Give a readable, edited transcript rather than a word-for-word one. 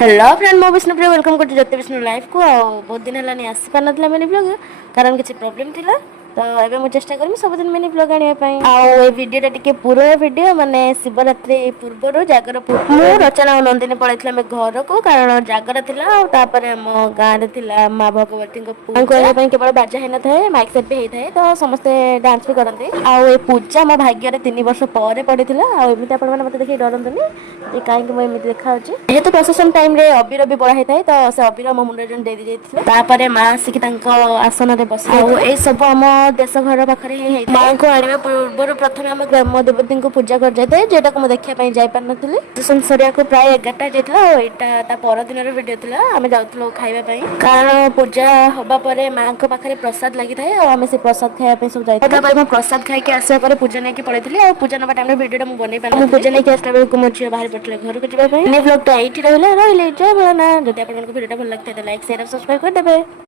Hello friend मो Vishnupriya welcome करते ज्योति Vishnu life को बहुत दिन है आसी पार ना मिनी ब्लॉग कारण किसी प्रॉब्लम थिला तो एबे मु चेष्टा करमी सब दिन मिनी ब्लॉग आनिया पई ए वीडियो टिके पुराना वीडियो माने शिवरात्रि पूर्व जागर पूर्व मु रचना और नंदिनी पळैथिला मे घर को कारण जागर थिला और तापर हम गां रे थिला मां भगवती को पूजा पई केवल बाजा हेना थाए माइक सेट भी हेई थाए तो समस्त डांस भी करते ए पूजा मो भाग्य रे 3 वर्ष परे पड़िथिला एमिति आपण माने मते देखि डरंतनी ए काहे कि मो एमिति देखा होची जेहेतु प्रोसेशन टाइम रे अबीर भी बड़ा होता है तो से अबीर मो मुंडे जन दे दी जाइथिले तापरे मां आसी कि तांको आसन रे बसी ए सब हम देश घर पाखरे ही मां को आनिबा पूर्व प्रथम हम ग्राम देवती को पूजा कर जाते जेटा को देखिया पई जाय पार नथिले संसरिया को प्राय 11टा जेतला एटा ता पर दिन रे वीडियो थिला हम जाउतलो खाइबा पई कारण पूजा होबा परे मां को पाखरे प्रसाद लागि थाए और हम से प्रसाद खाइबा पई सब जाय ता परे हम प्रसाद खाइ के आसे परे पूजा नै के पड़ैथिले और पूजा नबा टाइम रे वीडियो टा हम बनै पार पूजा नै के आसला बेल को मोचिया बाहर पटले घर को जिबा पई ने ब्लॉग टा एठी रहले जय भोलेनाथ जदि आपन को वीडियो टा भल लागते तो लाइक शेयर और सब्सक्राइब कर देबे।